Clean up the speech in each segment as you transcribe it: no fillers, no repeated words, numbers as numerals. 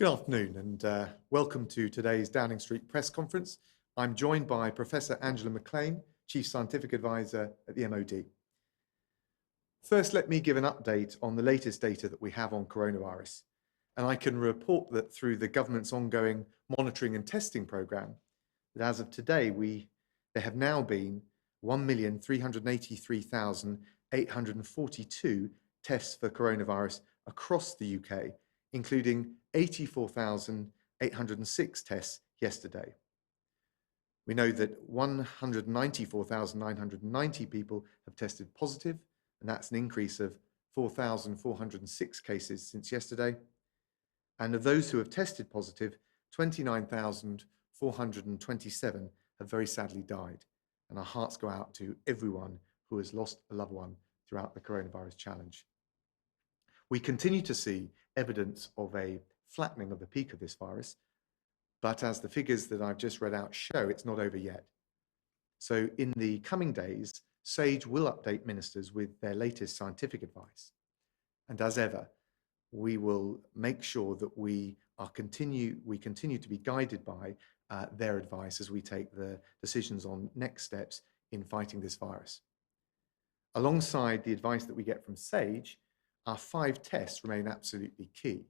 Good afternoon and welcome to today's Downing Street press conference. I'm joined by Professor Angela McLean, Chief Scientific Advisor at the MOD. First, let me give an update on the latest data that we have on coronavirus. And I can report that through the government's ongoing monitoring and testing programme, that as of today, there have now been 1,383,842 tests for coronavirus across the UK, including 84,806 tests yesterday. We know that 194,990 people have tested positive, and that's an increase of 4,406 cases since yesterday. And of those who have tested positive, 29,427 have very sadly died. And our hearts go out to everyone who has lost a loved one throughout the coronavirus challenge. We continue to see evidence of a flattening of the peak of this virus, but as the figures that I've just read out show, it's not over yet. So in the coming days, SAGE will update ministers with their latest scientific advice. And as ever, we will make sure that we continue to be guided by their advice as we take the decisions on next steps in fighting this virus. Alongside the advice that we get from SAGE, our 5 tests remain absolutely key.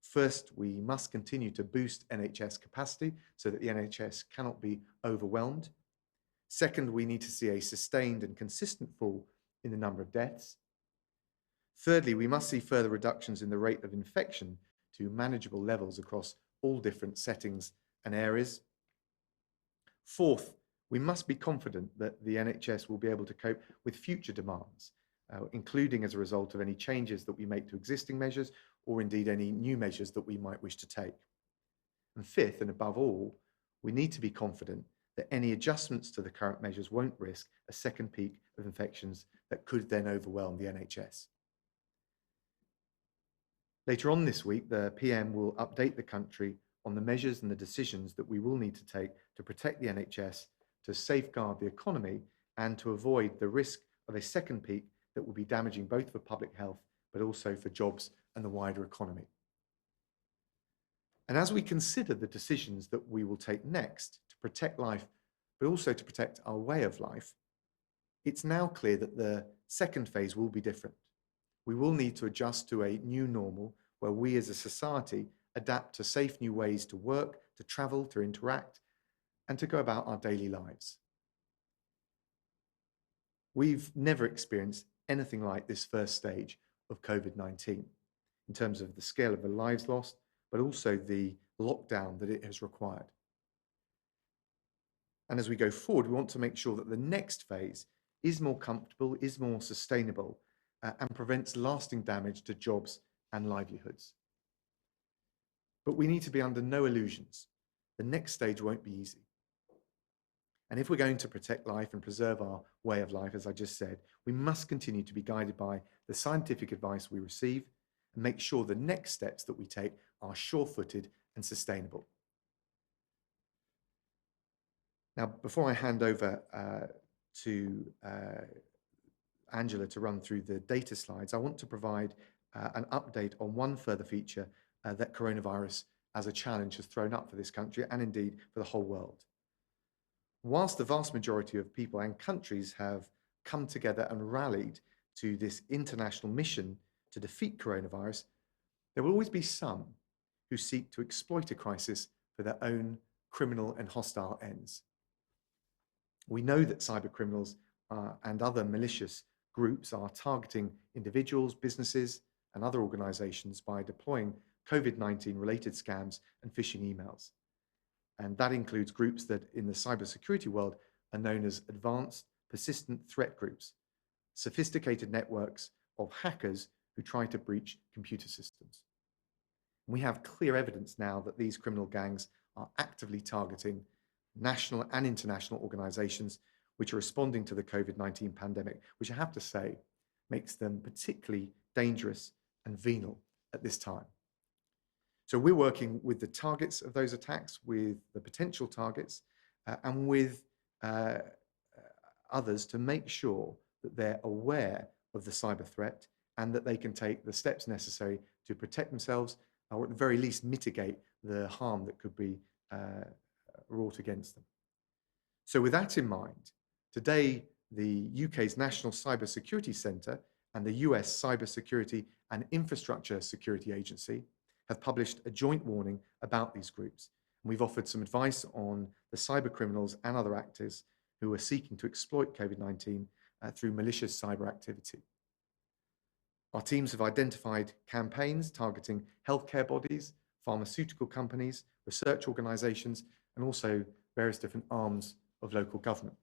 First, we must continue to boost NHS capacity so that the NHS cannot be overwhelmed. Second, we need to see a sustained and consistent fall in the number of deaths. Thirdly, we must see further reductions in the rate of infection to manageable levels across all different settings and areas. Fourth, we must be confident that the NHS will be able to cope with future demands, including as a result of any changes that we make to existing measures or indeed any new measures that we might wish to take. And fifth, and above all, we need to be confident that any adjustments to the current measures won't risk a second peak of infections that could then overwhelm the NHS. Later on this week, the PM will update the country on the measures and the decisions that we will need to take to protect the NHS, to safeguard the economy, and to avoid the risk of a second peak that will be damaging both for public health, but also for jobs and the wider economy. And as we consider the decisions that we will take next to protect life, but also to protect our way of life, it's now clear that the second phase will be different. We will need to adjust to a new normal where we as a society adapt to safe new ways to work, to travel, to interact, and to go about our daily lives. We've never experienced anything like this first stage of COVID-19 in terms of the scale of the lives lost, but also the lockdown that it has required. And as we go forward, we want to make sure that the next phase is more comfortable, is more sustainable, and prevents lasting damage to jobs and livelihoods. But we need to be under no illusions. The next stage won't be easy. And if we're going to protect life and preserve our way of life, as I just said, we must continue to be guided by the scientific advice we receive and make sure the next steps that we take are sure-footed and sustainable. Now, before I hand over to Angela to run through the data slides, I want to provide an update on one further feature that coronavirus as a challenge has thrown up for this country and indeed for the whole world. Whilst the vast majority of people and countries have come together and rallied to this international mission to defeat coronavirus, there will always be some who seek to exploit a crisis for their own criminal and hostile ends. We know that cyber criminals and other malicious groups are targeting individuals, businesses, and other organizations by deploying COVID-19 related scams and phishing emails. And that includes groups that in the cybersecurity world are known as advanced persistent threat groups, sophisticated networks of hackers who try to breach computer systems. We have clear evidence now that these criminal gangs are actively targeting national and international organizations which are responding to the COVID-19 pandemic, which I have to say makes them particularly dangerous and venal at this time. So we're working with the targets of those attacks, with the potential targets, and with others to make sure that they're aware of the cyber threat and that they can take the steps necessary to protect themselves or at the very least mitigate the harm that could be wrought against them. So with that in mind, today the UK's National Cybersecurity Centre and the US Cybersecurity and Infrastructure Security Agency have published a joint warning about these groups. And we've offered some advice on the cyber criminals and other actors who are seeking to exploit COVID-19 through malicious cyber activity. Our teams have identified campaigns targeting healthcare bodies, pharmaceutical companies, research organisations, and also various different arms of local government.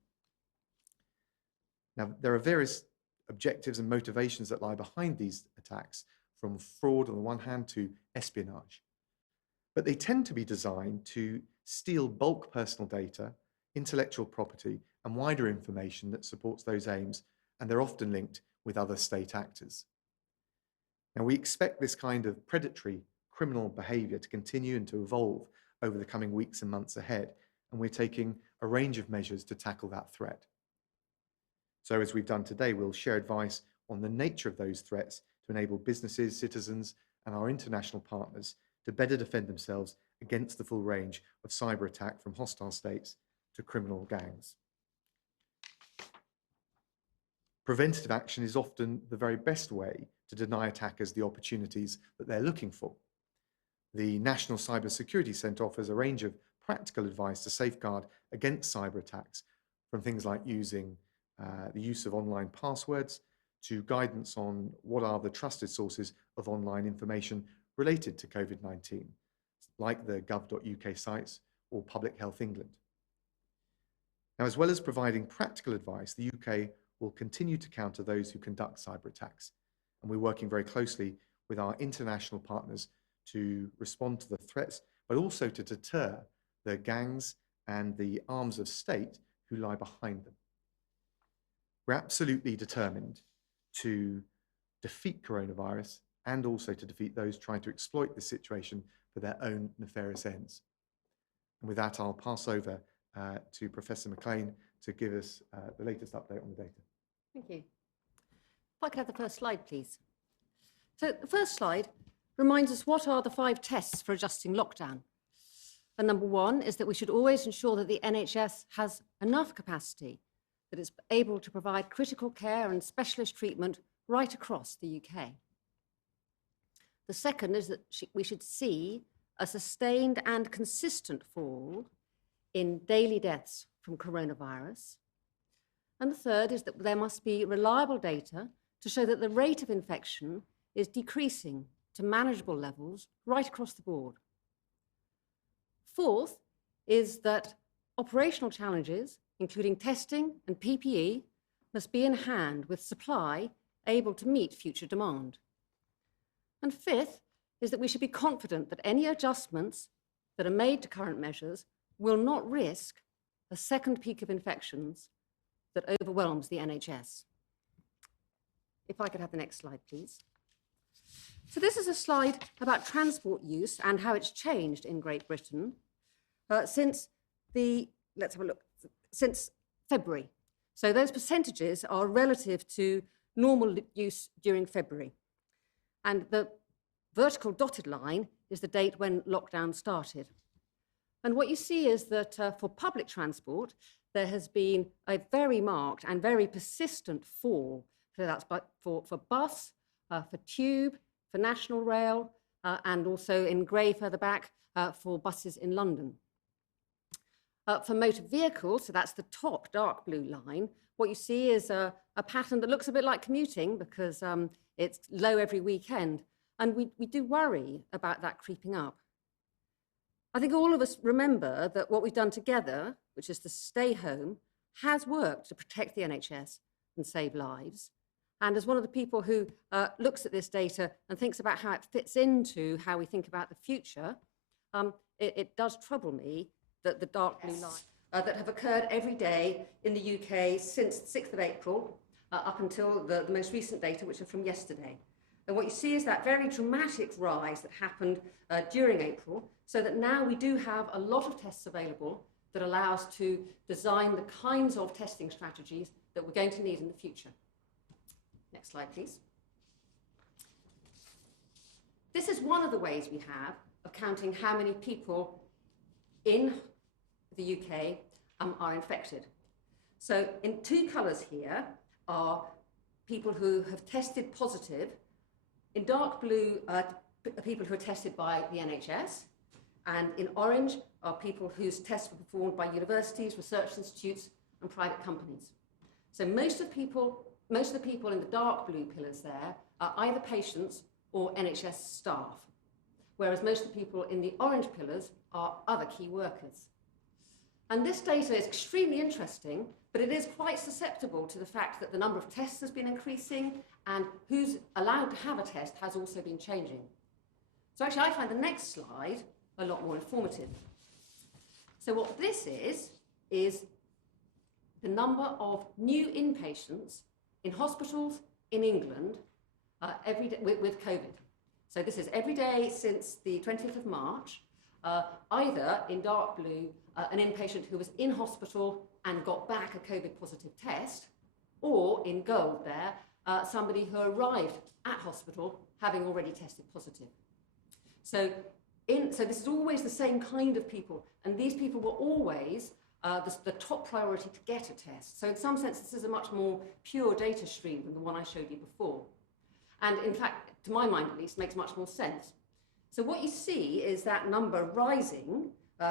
Now, there are various objectives and motivations that lie behind these attacks, from fraud on the one hand to espionage. But they tend to be designed to steal bulk personal data, intellectual property, and wider information that supports those aims, and they're often linked with other state actors. Now, we expect this kind of predatory criminal behaviour to continue and to evolve over the coming weeks and months ahead, and we're taking a range of measures to tackle that threat. So as we've done today, we'll share advice on the nature of those threats to enable businesses, citizens, and our international partners to better defend themselves against the full range of cyber attack from hostile states to criminal gangs. Preventative action is often the very best way to deny attackers the opportunities that they're looking for. The National Cybersecurity Centre offers a range of practical advice to safeguard against cyber attacks, from things like using the use of online passwords to guidance on what are the trusted sources of online information related to COVID-19, like the gov.uk sites or Public Health England. Now, as well as providing practical advice, the UK will continue to counter those who conduct cyber attacks, and we're working very closely with our international partners to respond to the threats, but also to deter the gangs and the arms of state who lie behind them. We're absolutely determined to defeat coronavirus and also to defeat those trying to exploit this situation for their own nefarious ends. And with that, I'll pass over to Professor McLean to give us the latest update on the data. Thank you. If I could have the first slide, please. So the first slide reminds us what are the 5 tests for adjusting lockdown. And number 1 is that we should always ensure that the NHS has enough capacity, that it's able to provide critical care and specialist treatment right across the UK. The second is that we should see a sustained and consistent fall in daily deaths from coronavirus. And the third is that there must be reliable data to show that the rate of infection is decreasing to manageable levels right across the board. Fourth is that operational challenges, including testing and PPE, must be in hand with supply able to meet future demand. And fifth is that we should be confident that any adjustments that are made to current measures will not risk a second peak of infections that overwhelms the NHS. If I could have the next slide, please. So this is a slide about transport use and how it's changed in Great Britain since February. So those percentages are relative to normal use during February. And the vertical dotted line is the date when lockdown started. And what you see is that for public transport, there has been a very marked and very persistent fall. So that's for bus, for tube, for national rail, and also in grey further back for buses in London. For motor vehicles, so that's the top dark blue line, what you see is a pattern that looks a bit like commuting because it's low every weekend. And we do worry about that creeping up. I think all of us remember that what we've done together, which is to stay home, has worked to protect the NHS and save lives. And as one of the people who looks at this data and thinks about how it fits into how we think about the future, it does trouble me that the dark blue lines that have occurred every day in the UK since the 6th of April up until the most recent data, which are from yesterday. And what you see is that very dramatic rise that happened during April, so that now we do have a lot of tests available that allow us to design the kinds of testing strategies that we're going to need in the future. Next slide, please. This is one of the ways we have of counting how many people in the UK are infected. So in two colours here are people who have tested positive. In dark blue are people who are tested by the NHS, and in orange are people whose tests were performed by universities, research institutes and private companies. So most of the people in the dark blue pillars there are either patients or NHS staff, whereas most of the people in the orange pillars are other key workers. And this data is extremely interesting, but it is quite susceptible to the fact that the number of tests has been increasing and who's allowed to have a test has also been changing. So actually I find the next slide a lot more informative. So what this is the number of new inpatients in hospitals in England every day with COVID. So this is every day since the 20th of March, either in dark blue, an inpatient who was in hospital and got back a COVID positive test, or in gold there, somebody who arrived at hospital having already tested positive. So this is always the same kind of people, and these people were always the top priority to get a test. So in some sense, this is a much more pure data stream than the one I showed you before. And in fact, to my mind at least, makes much more sense. So what you see is that number rising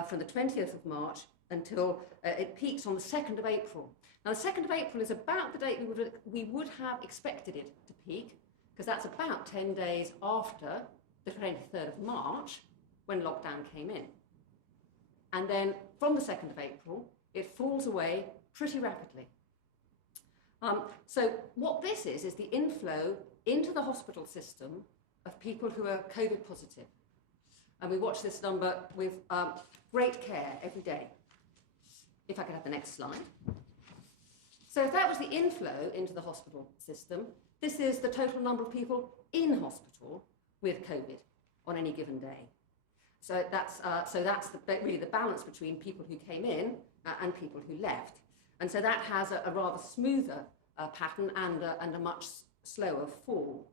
from the 20th of March until it peaks on the 2nd of April. Now, the 2nd of April is about the date we would have expected it to peak, because that's about 10 days after the 23rd of March, when lockdown came in. And then from the 2nd of April, it falls away pretty rapidly. So what this is the inflow into the hospital system of people who are COVID positive. And we watch this number with great care every day. If I could have the next slide. So if that was the inflow into the hospital system, this is the total number of people in hospital with COVID on any given day. So that's really the balance between people who came in and people who left. And so that has a rather smoother pattern and a much slower fall.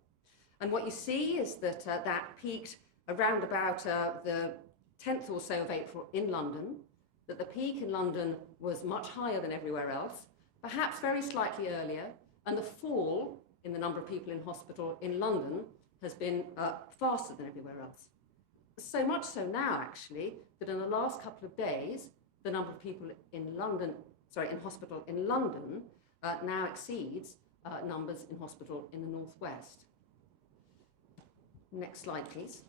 And what you see is that that peaked around about the 10th or so of April in London, that the peak in London was much higher than everywhere else, perhaps very slightly earlier, and the fall in the number of people in hospital in London has been faster than everywhere else. So much so now, actually, that in the last couple of days, the number of people in hospital in London now exceeds numbers in hospital in the northwest. Next slide, please.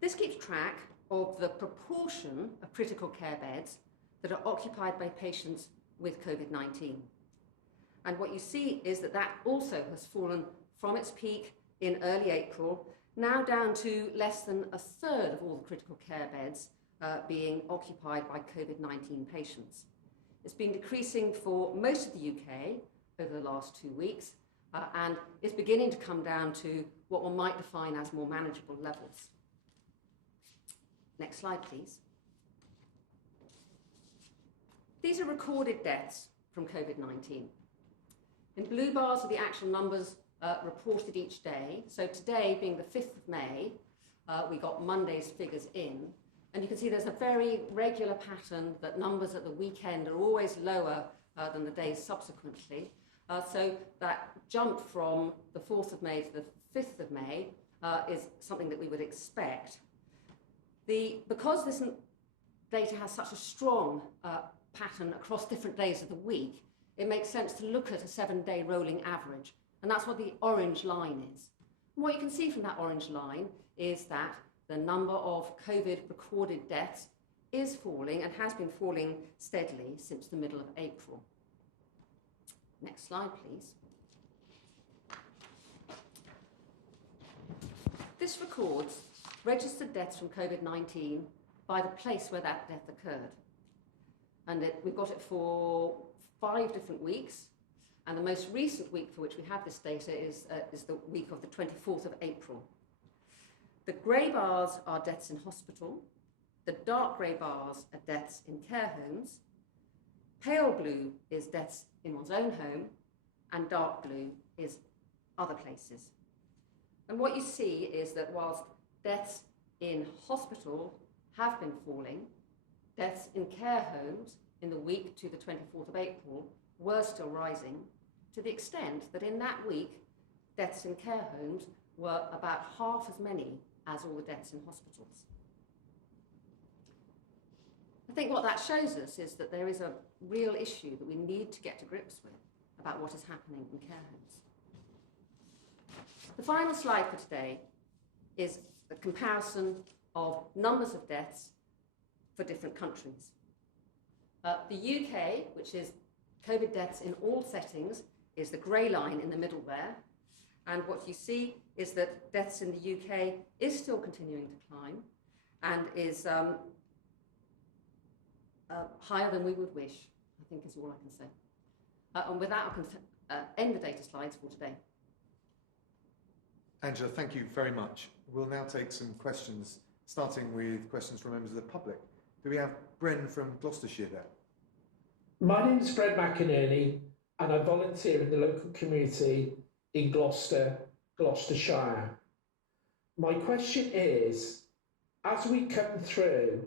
This keeps track of the proportion of critical care beds that are occupied by patients with COVID-19. And what you see is that that also has fallen from its peak in early April, now down to less than a third of all the critical care beds being occupied by COVID-19 patients. It's been decreasing for most of the UK over the last 2 weeks, and is beginning to come down to what one might define as more manageable levels. Next slide, please. These are recorded deaths from COVID-19. In blue bars are the actual numbers reported each day. So today, being the 5th of May, we got Monday's figures in. And you can see there's a very regular pattern that numbers at the weekend are always lower than the days subsequently. So that jump from the 4th of May to the 5th of May is something that we would expect. Because this data has such a strong pattern across different days of the week, it makes sense to look at a 7-day rolling average. And that's what the orange line is. And what you can see from that orange line is that the number of COVID recorded deaths is falling and has been falling steadily since the middle of April. Next slide, please. This records registered deaths from COVID-19 by the place where that death occurred. And we've got it for 5 different weeks. And the most recent week for which we have this data is the week of the 24th of April. The grey bars are deaths in hospital. The dark grey bars are deaths in care homes. Pale blue is deaths in one's own home. and dark blue is other places. And what you see is that whilst deaths in hospital have been falling, deaths in care homes in the week to the 24th of April were still rising, to the extent that in that week, deaths in care homes were about half as many as all the deaths in hospitals. I think what that shows us is that there is a real issue that we need to get to grips with about what is happening in care homes. The final slide for today is a comparison of numbers of deaths for different countries. The UK, which is COVID deaths in all settings, is the grey line in the middle there. And what you see is that deaths in the UK is still continuing to climb and is higher than we would wish, I think is all I can say. And with that, I can end the data slides for today. Angela, thank you very much. We'll now take some questions, starting with questions from members of the public. Do we have Bren from Gloucestershire there? My name is Fred McInerney, and I volunteer in the local community in Gloucester, Gloucestershire. My question is, as we come through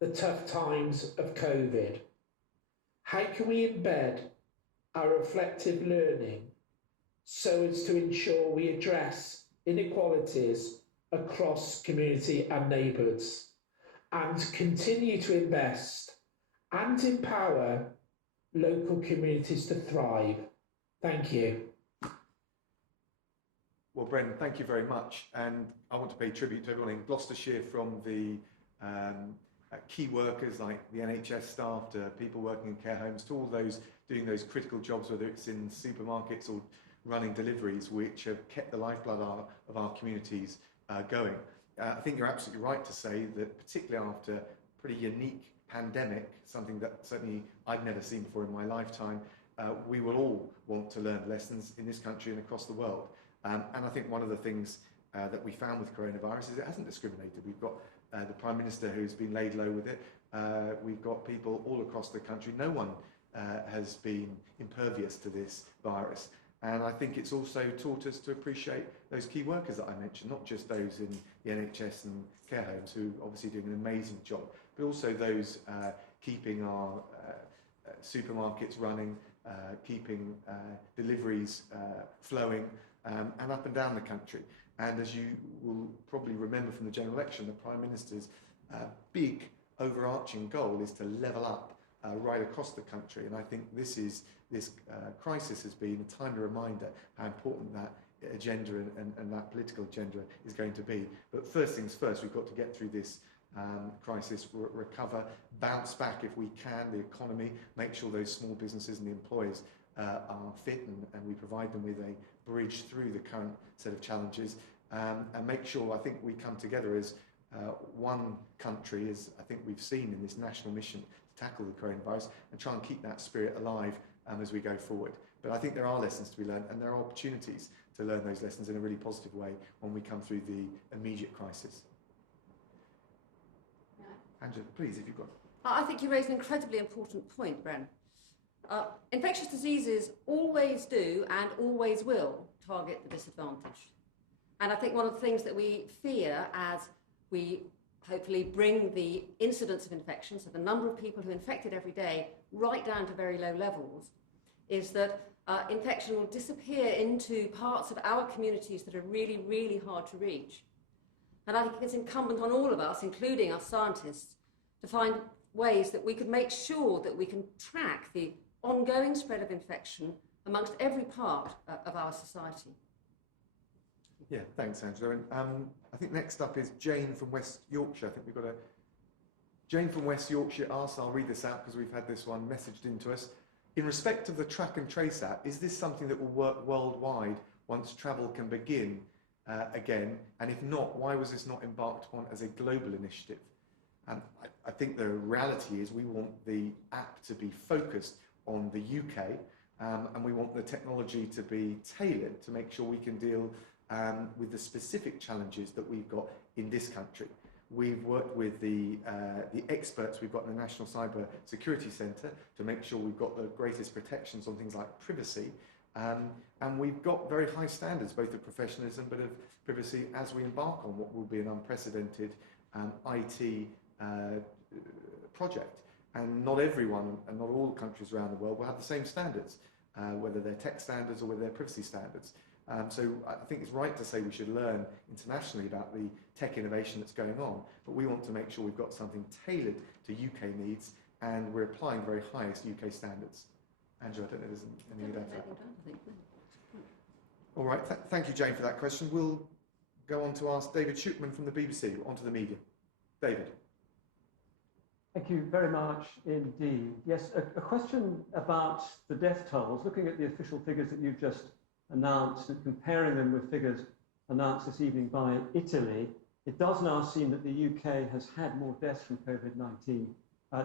the tough times of COVID, how can we embed our reflective learning so as to ensure we address inequalities across community and neighbourhoods and continue to invest and empower local communities to thrive? Thank you. Well, Bren, thank you very much. And I want to pay tribute to everyone in Gloucestershire, from the key workers like the NHS staff to people working in care homes to all those doing those critical jobs, whether it's in supermarkets or running deliveries, which have kept the lifeblood of our communities going. I think you're absolutely right to say that, particularly after a pretty unique pandemic, something that certainly I've never seen before in my lifetime, we will all want to learn lessons in this country and across the world. And I think one of the things that we found with coronavirus is it hasn't discriminated. We've got the Prime Minister who's been laid low with it. We've got people all across the country. No one has been impervious to this virus. And I think it's also taught us to appreciate those key workers that I mentioned, not just those in the NHS and care homes who are obviously doing an amazing job, but also those keeping our supermarkets running, keeping deliveries flowing, and up and down the country. And as you will probably remember from the general election, the Prime Minister's big overarching goal is to level up right across the country. And I think this crisis has been a timely reminder how important that agenda and that political agenda is going to be. But first things first, we've got to get through this crisis, recover, bounce back if we can, the economy, make sure those small businesses and the employers are fit and we provide them with a bridge through the current set of challenges, and make sure, I think, we come together as one country, as I think we've seen in this national mission to tackle the coronavirus, and try and keep that spirit alive as we go forward. But I think there are lessons to be learned, and there are opportunities to learn those lessons in a really positive way when we come through the immediate crisis. Yeah. Angela, please, if you've got... I think you raised an incredibly important point, Bren. Infectious diseases always do and always will target the disadvantaged. And I think one of the things that we fear as we hopefully bring the incidence of infection, so the number of people who are infected every day, right down to very low levels, is that infection will disappear into parts of our communities that are really, really hard to reach. And I think it's incumbent on all of us, including us scientists, to find ways that we could make sure that we can track the ongoing spread of infection amongst every part of our society. Yeah, thanks, Angela. And I think next up is Jane from West Yorkshire. I think we've got a... Jane from West Yorkshire asks, I'll read this out because we've had this one messaged into us. In respect of the track and trace app, is this something that will work worldwide once travel can begin again? And if not, why was this not embarked upon as a global initiative? I think the reality is we want the app to be focused on the UK, and we want the technology to be tailored to make sure we can deal with the specific challenges that we've got in this country. We've worked with the experts we've got in the National Cyber Security Centre to make sure we've got the greatest protections on things like privacy, And we've got very high standards, both of professionalism but of privacy, as we embark on what will be an unprecedented IT project. And not everyone and not all countries around the world will have the same standards, whether they're tech standards or whether they're privacy standards. So I think it's right to say we should learn internationally about the tech innovation that's going on, but we want to make sure we've got something tailored to UK needs, and we're applying very highest UK standards. Angela, I don't know if there's anything to add to that. All right, thank you, Jane, for that question. We'll go on to ask David Shootman from the BBC, onto the media. David. Thank you very much indeed. Yes, a question about the death tolls, looking at the official figures that you've just announced and comparing them with figures announced this evening by Italy, it does now seem that the UK has had more deaths from COVID-19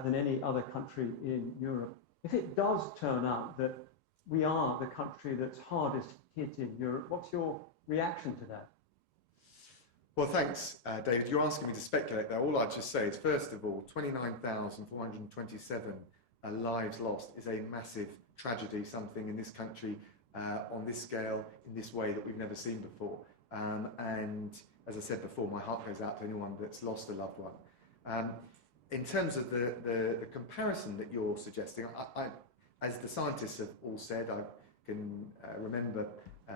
than any other country in Europe. If it does turn out that we are the country that's hardest hit in Europe, what's your reaction to that? Well, thanks, David. You're asking me to speculate there. All I'd just say is, first of all, 29,427 lives lost is a massive tragedy, something in this country on this scale, in this way, that we've never seen before. And as I said before, my heart goes out to anyone that's lost a loved one. In terms of the comparison that you're suggesting, I, as the scientists have all said, I can remember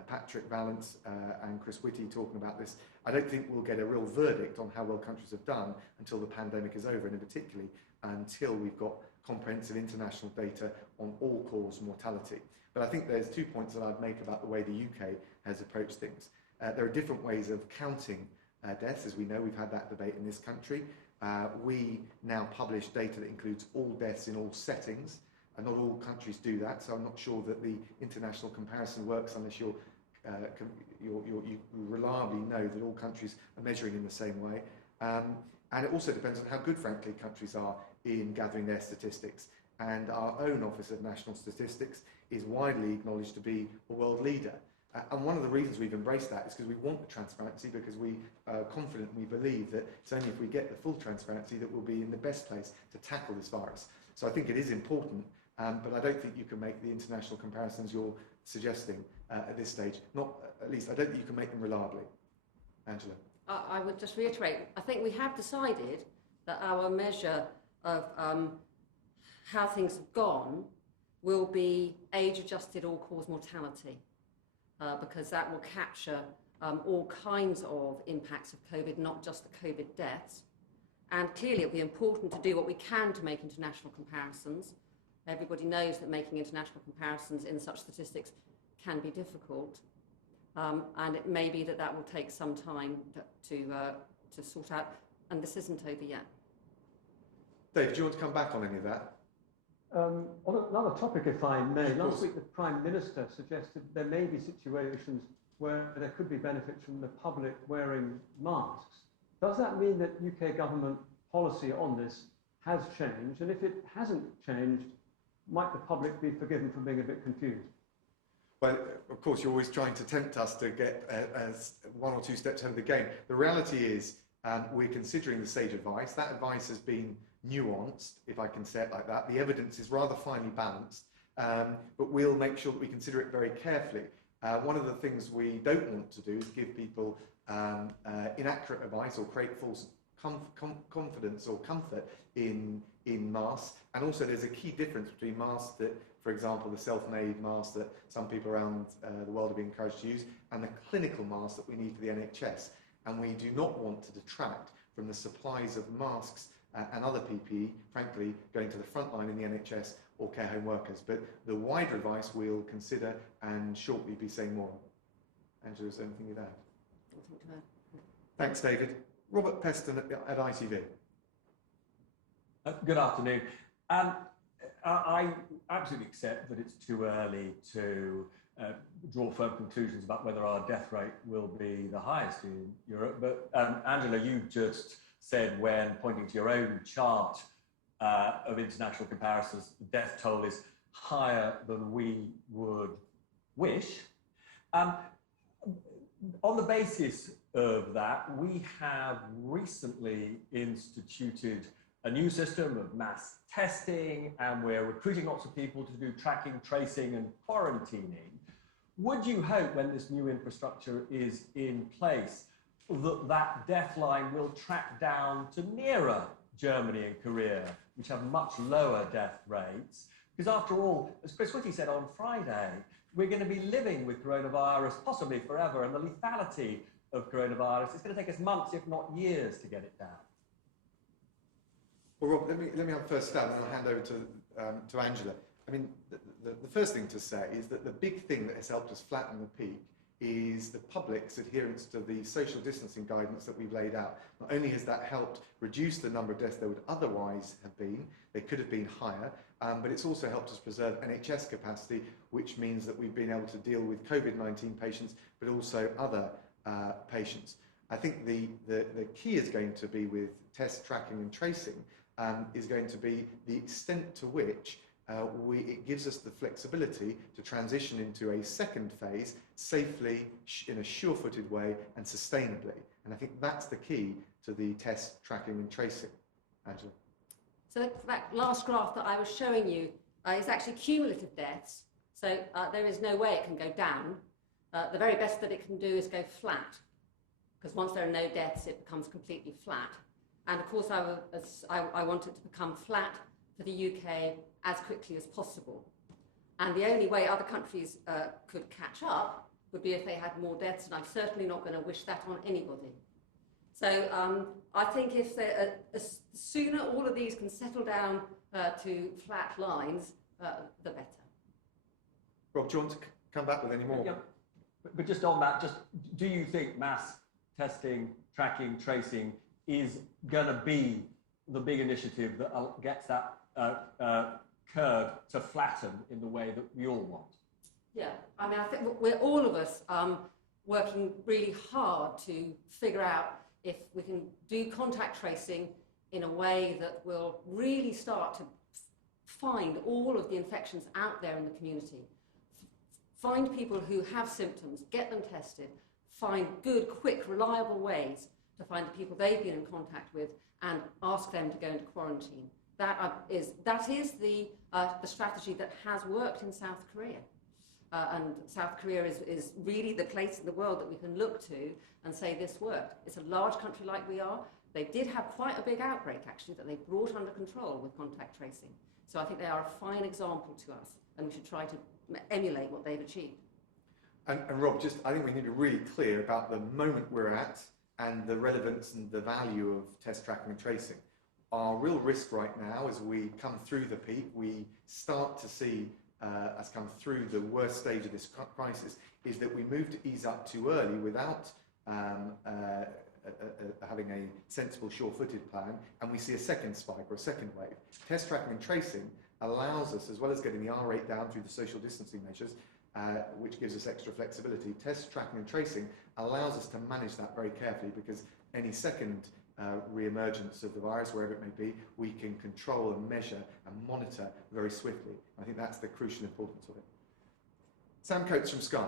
Patrick Vallance and Chris Whitty talking about this. I don't think we'll get a real verdict on how well countries have done until the pandemic is over, and in particularly until we've got comprehensive international data on all-cause mortality. But I think there's 2 points that I'd make about the way the UK has approached things. There are different ways of counting deaths. As we know, we've had that debate in this country. We now publish data that includes all deaths in all settings, and not all countries do that, so I'm not sure that the international comparison works unless you reliably know that all countries are measuring in the same way. And it also depends on how good, frankly, countries are in gathering their statistics. And our own Office of National Statistics is widely acknowledged to be a world leader. And one of the reasons we've embraced that is because we want the transparency, because we are confident, we believe that it's only if we get the full transparency that we'll be in the best place to tackle this virus. So I think it is important, but I don't think you can make the international comparisons you're suggesting at this stage. Not, at least, I don't think you can make them reliably. Angela. I would just reiterate, I think we have decided that our measure of how things have gone will be age-adjusted all-cause mortality, because that will capture all kinds of impacts of COVID, not just the COVID deaths. And clearly it'll be important to do what we can to make international comparisons. Everybody knows that making international comparisons in such statistics can be difficult. And it may be that that will take some time to sort out, and this isn't over yet. Dave, do you want to come back on any of that? On another topic, if I may, last week the Prime Minister suggested there may be situations where there could be benefits from the public wearing masks. Does that mean that UK government policy on this has changed? And if it hasn't changed, might the public be forgiven for being a bit confused? Well, of course, you're always trying to tempt us to get one or two steps ahead of the game. The reality is we're considering the sage advice. That advice has been nuanced, if I can say it like that. The evidence is rather finely balanced, but we'll make sure that we consider it very carefully. One of the things we don't want to do is give people inaccurate advice or create false confidence or comfort in masks. And also there's a key difference between masks that, for example, the self-made masks that some people around the world have been encouraged to use, and the clinical masks that we need for the NHS. And we do not want to detract from the supplies of masks and other PPE, frankly, going to the front line in the NHS or care home workers. But the wider advice we'll consider and shortly be saying more. Angela, is there anything you'd add? Nothing to add. Thanks, David. Robert Peston at ITV. Good afternoon. I absolutely accept that it's too early to draw firm conclusions about whether our death rate will be the highest in Europe. But Angela, you just said, when pointing to your own chart of international comparisons, the death toll is higher than we would wish. On the basis of that, we have recently instituted a new system of mass testing, and we're recruiting lots of people to do tracking, tracing and quarantining. Would you hope when this new infrastructure is in place that that death line will track down to nearer Germany and Korea, which have much lower death rates? Because after all, as Chris Whitty said on Friday, we're going to be living with coronavirus possibly forever, and the lethality of coronavirus, it's going to take us months, if not years, to get it down. Well, Rob, let me have a first stab, and then I'll hand over to Angela. I mean, the first thing to say is that the big thing that has helped us flatten the peak is the public's adherence to the social distancing guidance that we've laid out. Not only has that helped reduce the number of deaths there would otherwise have been, they could have been higher, but it's also helped us preserve NHS capacity, which means that we've been able to deal with COVID-19 patients, but also other patients. I think the key is going to be with test tracking and tracing, is going to be the extent to which it gives us the flexibility to transition into a second phase safely, in a sure-footed way and sustainably. And I think that's the key to the test tracking and tracing. Angela. So that last graph that I was showing you is actually cumulative deaths. So there is no way it can go down. The very best that it can do is go flat, because once there are no deaths, it becomes completely flat. And of course, I want it to become flat for the UK as quickly as possible. And the only way other countries could catch up would be if they had more deaths, and I'm certainly not going to wish that on anybody. So I think if as sooner all of these can settle down to flat lines, the better. Rob, do you want to come back with any more? Yeah. But just on that, just do you think mass testing, tracking, tracing is going to be the big initiative that gets that curve to flatten in the way that we all want? Yeah, I mean, I think we're all of us working really hard to figure out if we can do contact tracing in a way that will really start to find all of the infections out there in the community. Find people who have symptoms, get them tested, find good, quick, reliable ways to find the people they've been in contact with and ask them to go into quarantine. That is the strategy that has worked in South Korea. And South Korea is really the place in the world that we can look to and say this worked. It's a large country like we are. They did have quite a big outbreak, actually, that they brought under control with contact tracing. So I think they are a fine example to us, and we should try to emulate what they've achieved. And Rob, I think we need to be really clear about the moment we're at and the relevance and the value of test tracking and tracing. Our real risk right now, as we come through the peak, we start to see us come through the worst stage of this crisis, is that we move to ease up too early without having a sensible, sure-footed plan, and we see a second spike or a second wave. Test tracking and tracing allows us, as well as getting the R rate down through the social distancing measures, which gives us extra flexibility. Test tracking and tracing allows us to manage that very carefully, because any second re-emergence of the virus, wherever it may be, we can control and measure and monitor very swiftly. I think that's the crucial importance of it. Sam Coates from Sky.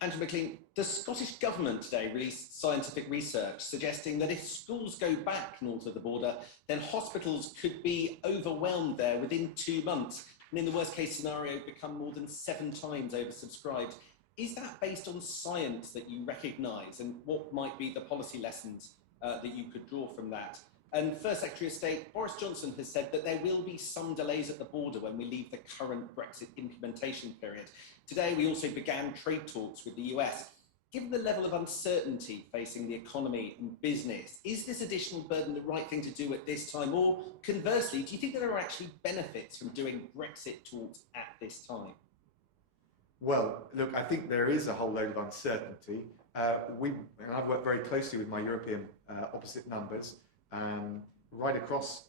Angela McLean, the Scottish Government today released scientific research suggesting that if schools go back north of the border, then hospitals could be overwhelmed there within 2 months, and in the worst case scenario, become more than 7 times oversubscribed. Is that based on science that you recognise, and what might be the policy lessons that you could draw from that? And First Secretary of State Boris Johnson has said that there will be some delays at the border when we leave the current Brexit implementation period. Today, we also began trade talks with the US. Given the level of uncertainty facing the economy and business, is this additional burden the right thing to do at this time? Or conversely, do you think there are actually benefits from doing Brexit talks at this time? Well, look, I think there is a whole load of uncertainty. And I've worked very closely with my European opposite numbers right across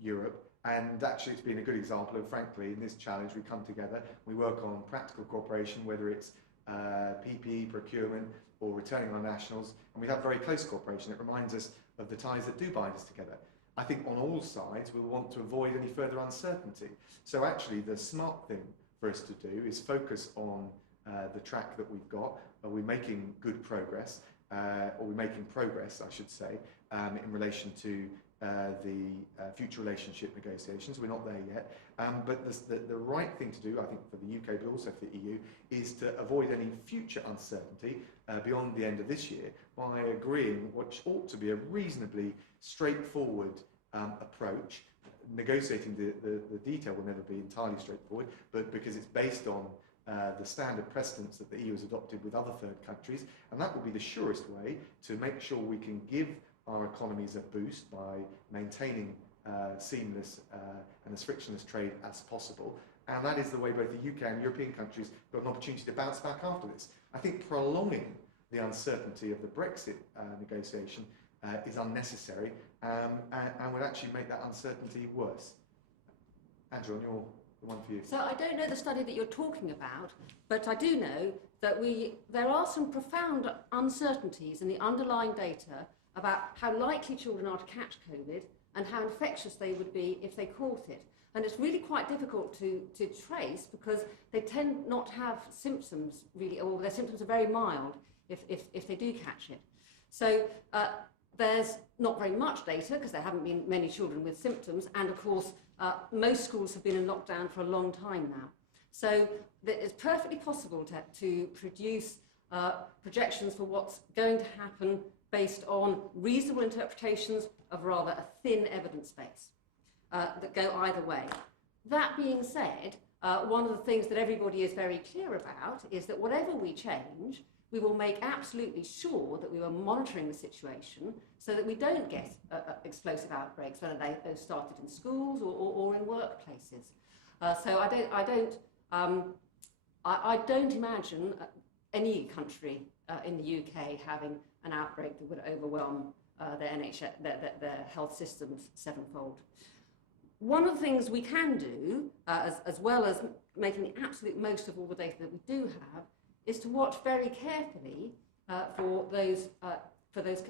Europe. And actually, it's been a good example of, frankly, in this challenge, we come together, we work on practical cooperation, whether it's PPE procurement or returning our nationals, and we have very close cooperation. It reminds us of the ties that do bind us together. I think on all sides, we'll want to avoid any further uncertainty. So actually, the smart thing for us to do is focus on the track that we've got. We're making good progress, or we're making progress, I should say, in relation to the future relationship negotiations. We're not there yet. But the right thing to do, I think, for the UK, but also for the EU, is to avoid any future uncertainty beyond the end of this year by agreeing what ought to be a reasonably straightforward approach. Negotiating the detail will never be entirely straightforward, but because it's based on the standard precedents that the EU has adopted with other third countries, and that will be the surest way to make sure we can give our economies a boost by maintaining seamless and as frictionless trade as possible. And that is the way both the UK and European countries got an opportunity to bounce back after this. I think prolonging the uncertainty of the Brexit negotiation is unnecessary and would actually make that uncertainty worse. Andrew, on the one for you. So I don't know the study that you're talking about, but I do know that there are some profound uncertainties in the underlying data about how likely children are to catch COVID and how infectious they would be if they caught it. And it's really quite difficult to trace because they tend not to have symptoms really, or their symptoms are very mild if they do catch it. So there's not very much data because there haven't been many children with symptoms, and of course most schools have been in lockdown for a long time now. So it's perfectly possible to produce projections for what's going to happen based on reasonable interpretations of rather a thin evidence base that go either way. That being said, one of the things that everybody is very clear about is that whatever we change, we will make absolutely sure that we are monitoring the situation so that we don't get explosive outbreaks, whether those started in schools or in workplaces. So I don't imagine any country in the UK having an outbreak that would overwhelm their NHS, their health systems sevenfold. One of the things we can do, as well as making the absolute most of all the data that we do have, is to watch very carefully for those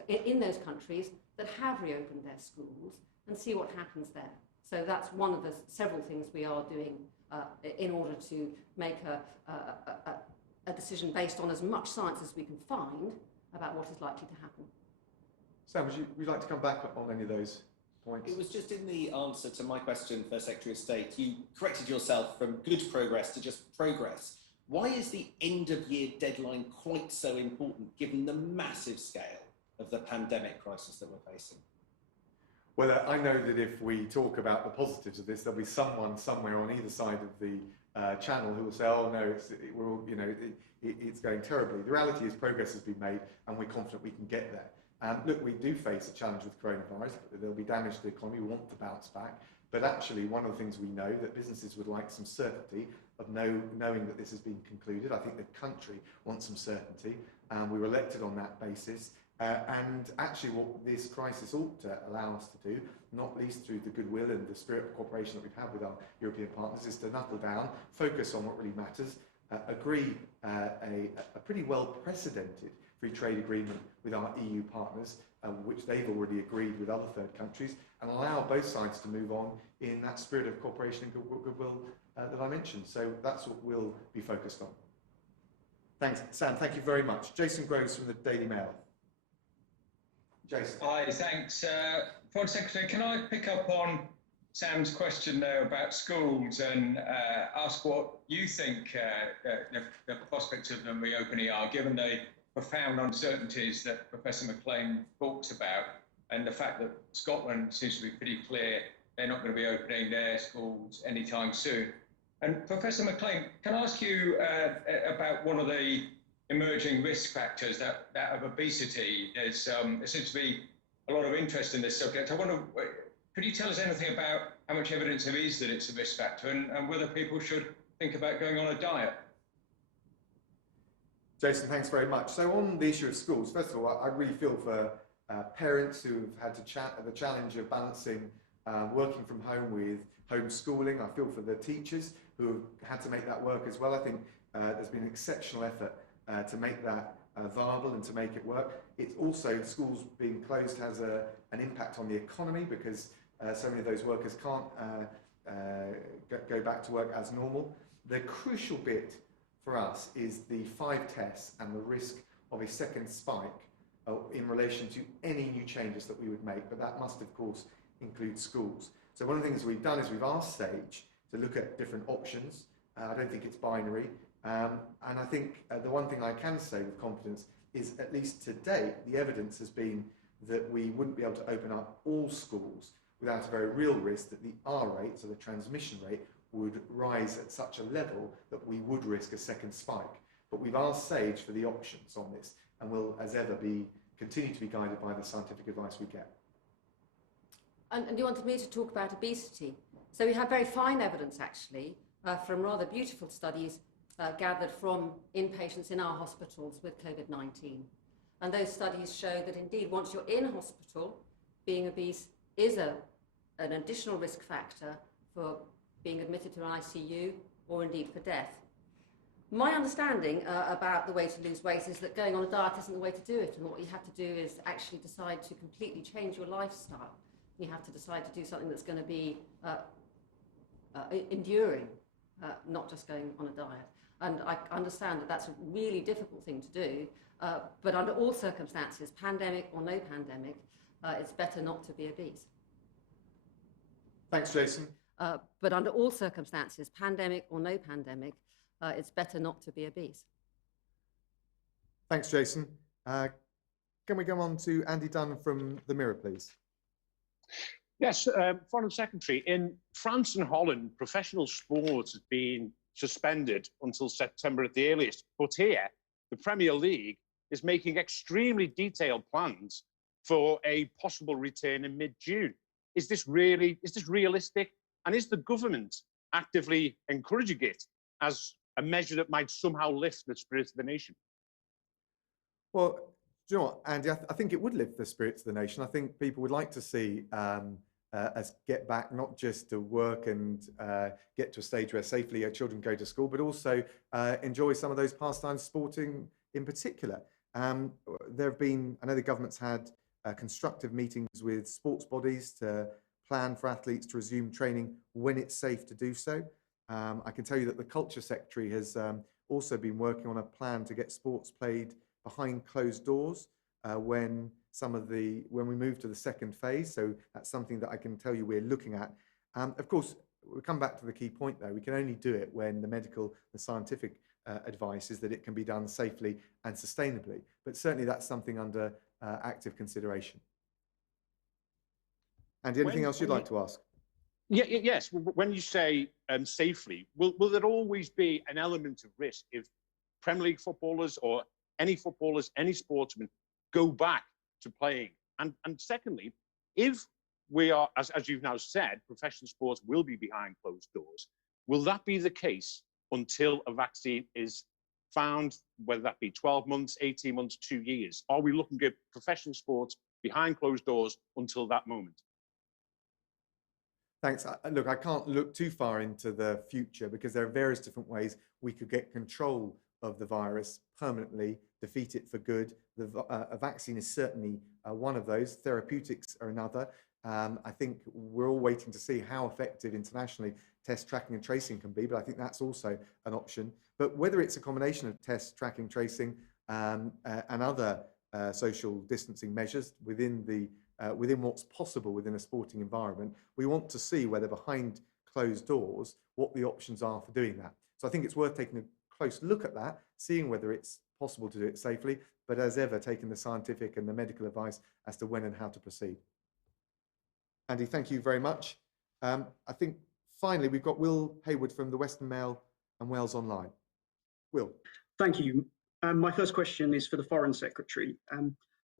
in those countries that have reopened their schools and see what happens there. So that's one of the several things we are doing in order to make a decision based on as much science as we can find about what is likely to happen. Sam, would you like to come back on any of those points? It was just in the answer to my question for Secretary of State, you corrected yourself from good progress to just progress. Why is the end of year deadline quite so important given the massive scale of the pandemic crisis that we're facing? Well, I know that if we talk about the positives of this, there'll be someone somewhere on either side of the channel who will say, "Oh no, it's going terribly." The reality is, progress has been made, and we're confident we can get there. Look, we do face a challenge with coronavirus. There'll be damage to the economy. We want to bounce back, but actually, one of the things we know that businesses would like some certainty of knowing that this has been concluded. I think the country wants some certainty, and we were elected on that basis. And actually what this crisis ought to allow us to do, not least through the goodwill and the spirit of cooperation that we've had with our European partners, is to knuckle down, focus on what really matters, agree a pretty well precedented free trade agreement with our EU partners, which they've already agreed with other third countries, and allow both sides to move on in that spirit of cooperation and goodwill that I mentioned. So that's what we'll be focused on. Thanks, Sam. Thank you very much. Jason Groves from the Daily Mail. Jason. Hi, thanks. Foreign Secretary, can I pick up on Sam's question there about schools and ask what you think the prospects of them reopening are, given the profound uncertainties that Professor McLean talks about, and the fact that Scotland seems to be pretty clear they're not going to be opening their schools anytime soon. And Professor McLean, can I ask you about one of the emerging risk factors, that of obesity? There seems to be a lot of interest in this subject. I wonder, could you tell us anything about how much evidence there is that it's a risk factor, and whether people should think about going on a diet? Jason, thanks very much. So on the issue of schools, first of all, I really feel for parents who've had the challenge of balancing working from home with homeschooling. I feel for the teachers who have had to make that work as well. I think there's been an exceptional effort to make that viable and to make it work. It's also, schools being closed has an impact on the economy because so many of those workers can't go back to work as normal. The crucial bit for us is the 5 tests and the risk of a second spike in relation to any new changes that we would make, but that must, of course, include schools. So one of the things we've done is we've asked Sage to look at different options. I don't think it's binary. And I think the one thing I can say with confidence is, at least to date, the evidence has been that we wouldn't be able to open up all schools without a very real risk that the R rate, so the transmission rate, would rise at such a level that we would risk a second spike. But we've asked Sage for the options on this, and will, as ever, continue to be guided by the scientific advice we get. And you wanted me to talk about obesity. So we have very fine evidence, actually, from rather beautiful studies gathered from inpatients in our hospitals with COVID-19. And those studies show that, indeed, once you're in hospital, being obese is an additional risk factor for being admitted to an ICU or, indeed, for death. My understanding about the way to lose weight is that going on a diet isn't the way to do it, and what you have to do is actually decide to completely change your lifestyle. You have to decide to do something that's going to be enduring, not just going on a diet. And I understand that that's a really difficult thing to do, but under all circumstances, pandemic or no pandemic, it's better not to be obese. Thanks, Jason. But under all circumstances, pandemic or no pandemic, it's better not to be obese. Thanks, Jason. Can we go on to Andy Dunn from The Mirror, please? Yes, Foreign Secretary, in France and Holland, professional sports has been suspended until September at the earliest. But here, the Premier League is making extremely detailed plans for a possible return in mid-June. Is this realistic? And is the government actively encouraging it as a measure that might somehow lift the spirit of the nation? Well, do you know what, Andy? I think it would lift the spirits of the nation. I think people would like to see us get back, not just to work and get to a stage where safely our children go to school, but also enjoy some of those pastimes, sporting in particular. There have been, I know the government's had constructive meetings with sports bodies to plan for athletes to resume training when it's safe to do so. I can tell you that the Culture Secretary has also been working on a plan to get sports played behind closed doors when we move to the second phase. So that's something that I can tell you we're looking at. Of course, we'll come back to the key point though. We can only do it when the scientific advice is that it can be done safely and sustainably. But certainly that's something under active consideration. Andy, anything else you'd like to ask? Yes. When you say safely, will there always be an element of risk if Premier League footballers or any footballers, any sportsmen go back to playing? And secondly, if we are, as you've now said, professional sports will be behind closed doors, will that be the case until a vaccine is found, whether that be 12 months, 18 months, 2 years? Are we looking at professional sports behind closed doors until that moment? Thanks. Look, I can't look too far into the future because there are various different ways we could get control of the virus permanently, defeat it for good. A vaccine is certainly one of those. Therapeutics are another. I think we're all waiting to see how effective internationally test, tracking and tracing can be, but I think that's also an option. But whether it's a combination of test, tracking, tracing and other social distancing measures within what's possible within a sporting environment, we want to see whether behind closed doors, what the options are for doing that. So I think it's worth taking a close look at that, seeing whether it's possible to do it safely, but as ever, taking the scientific and the medical advice as to when and how to proceed. Andy, thank you very much. I think finally, we've got Will Hayward from the Western Mail and Wales Online. Will. Thank you. My first question is for the Foreign Secretary.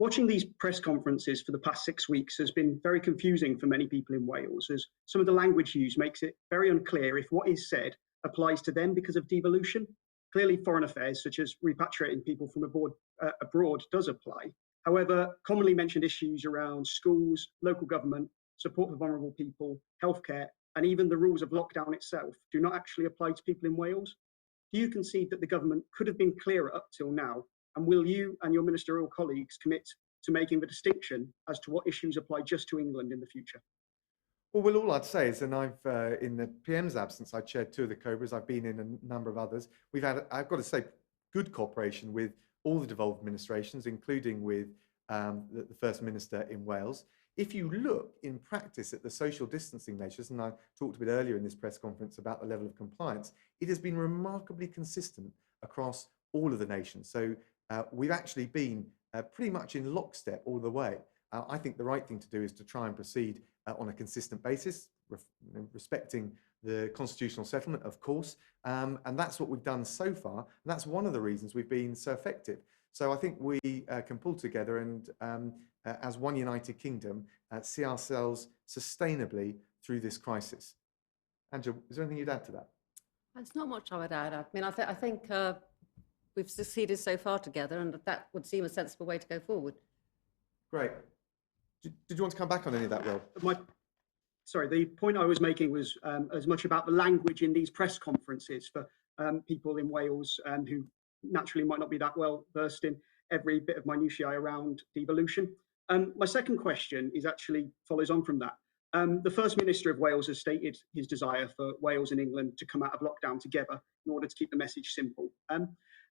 Watching these press conferences for the past 6 weeks has been very confusing for many people in Wales, as some of the language used makes it very unclear if what is said applies to them because of devolution. Clearly, foreign affairs, such as repatriating people from abroad, does apply. However, commonly mentioned issues around schools, local government, support for vulnerable people, healthcare, and even the rules of lockdown itself do not actually apply to people in Wales. Do you concede that the government could have been clearer up till now? And will you and your ministerial colleagues commit to making the distinction as to what issues apply just to England in the future? Well, all I'd say is, and I've, in the PM's absence, I chaired 2 of the Cobras, I've been in a number of others. We've had, I've got to say, good cooperation with all the devolved administrations, including with the First Minister in Wales. If you look in practice at the social distancing measures, and I talked a bit earlier in this press conference about the level of compliance, it has been remarkably consistent across all of the nations. So we've actually been pretty much in lockstep all the way. I think the right thing to do is to try and proceed on a consistent basis, respecting the constitutional settlement, of course, and that's what we've done so far, and that's one of the reasons we've been so effective. So I think we can pull together and, as one United Kingdom, see ourselves sustainably through this crisis. Angela, is there anything you'd add to that? There's not much I would add. I mean, I think we've succeeded so far together, and that would seem a sensible way to go forward. Great. Did you want to come back on any of that, Will? Sorry, the point I was making was as much about the language in these press conferences for people in Wales who naturally might not be that well versed in every bit of minutiae around devolution. My second question is actually follows on from that. The First Minister of Wales has stated his desire for Wales and England to come out of lockdown together in order to keep the message simple.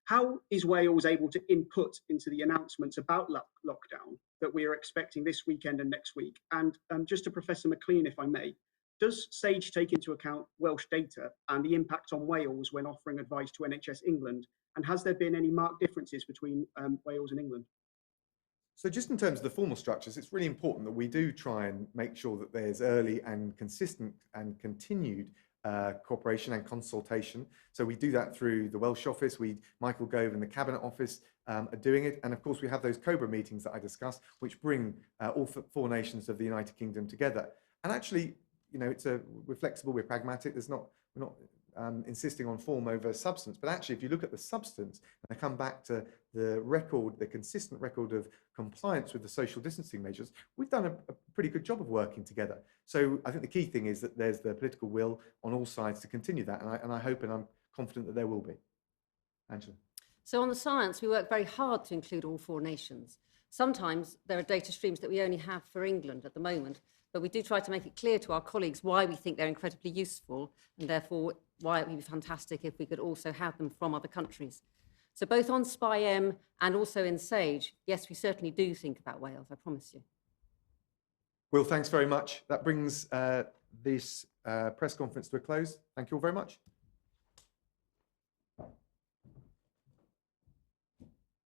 How is Wales able to input into the announcements about lockdown that we are expecting this weekend and next week? And just to Professor McLean, if I may, does SAGE take into account Welsh data and the impact on Wales when offering advice to NHS England? And has there been any marked differences between Wales and England? So just in terms of the formal structures, it's really important that we do try and make sure that there's early and consistent and continued cooperation and consultation. So we do that through the Welsh office. Michael Gove and the Cabinet Office are doing it. And of course, we have those COBRA meetings that I discussed, which bring all four nations of the United Kingdom together. And actually, you know, we're flexible, we're pragmatic. We're not insisting on form over substance. But actually, if you look at the substance, and I come back to the consistent record of compliance with the social distancing measures, we've done a pretty good job of working together. So I think the key thing is that there's the political will on all sides to continue that. And I hope and I'm confident that there will be. Angela. So on the science, we work very hard to include all four nations. Sometimes there are data streams that we only have for England at the moment, but we do try to make it clear to our colleagues why we think they're incredibly useful, and therefore why it would be fantastic if we could also have them from other countries. So both on SPI-M and also in SAGE, yes, we certainly do think about Wales, I promise you. Will, thanks very much. That brings this press conference to a close. Thank you all very much.